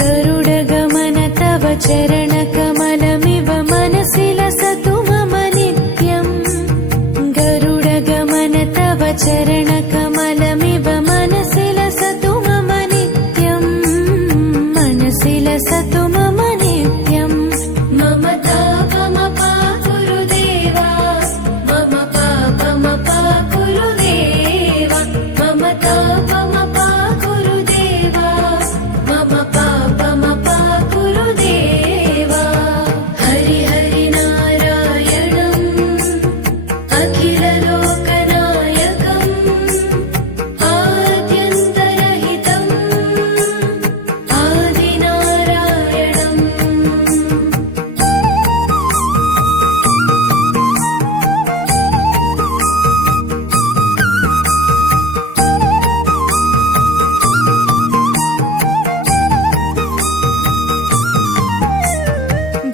गरुडगमन तव चरणकमलमिव मनसि लसतु मम नित्यम् गरुडगमन तव चरणकमलमिव मनसि लसतु मम नित्यम् मनसि लसतु मम नित्यम् मम तापमपा गुरुदेवा मम पापमपा गुरुदेवा मम तापमपा गुरुदेवा मम पापमपा गुरुदेवा हरि हरि नारायणम् अखिललोकनायकम् आद्यन्तरहितम् आदिनारायणम्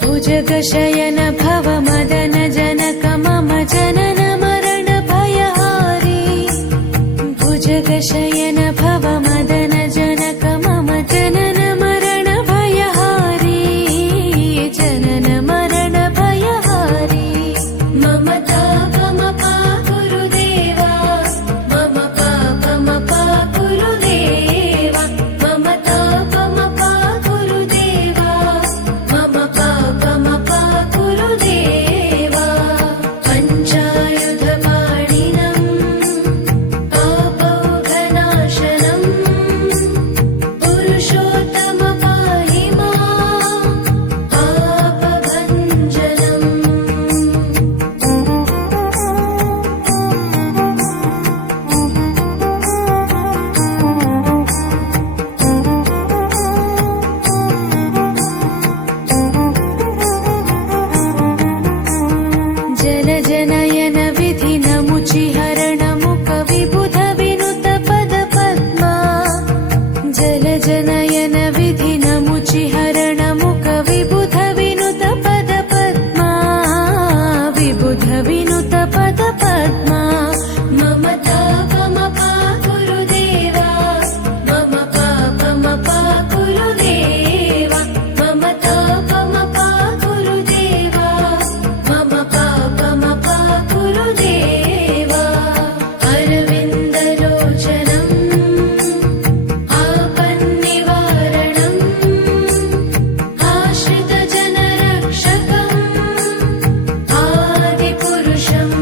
भुजगशयन भव मदन जनक मम जनन मरण भयहारी भुजगशयन भव मदन जनक मम जनन मरण भयहारी जनन मरण भयहारी मम तापमपा गुरुदेवा मम पापमपा गुरुदेवा मम तापमपा गुरुदेवा मम पापमपा गुरुदेवा पञ्चायुधपाणिनम् पापौघनाशनम् पुरुषोत्तम पाहि माम् पापभञ्जनम् जलजनयन विधिनमुचिहरण मुख विबुध विनुत पद पद्मा जलजनयन विधिनमुचिहरण मुख विबुध विनुत पद पद्मा विबुध विनुत पद पद्मा मम तापमपा गुरुदेवा मम पापमपा गुरुदेवा मम तापमपा गुरुदेवा मम पापमपा गुरुदेवा अरविन्दलोचनम् आपन्निवारणम् आश्रितजनरक्षकम् आदिपुरुषम्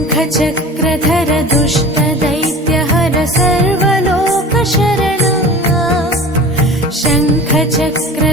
शङ्खचक्रधर दुष्टदैत्यहर सर्वलोकशरणा शङ्खचक्र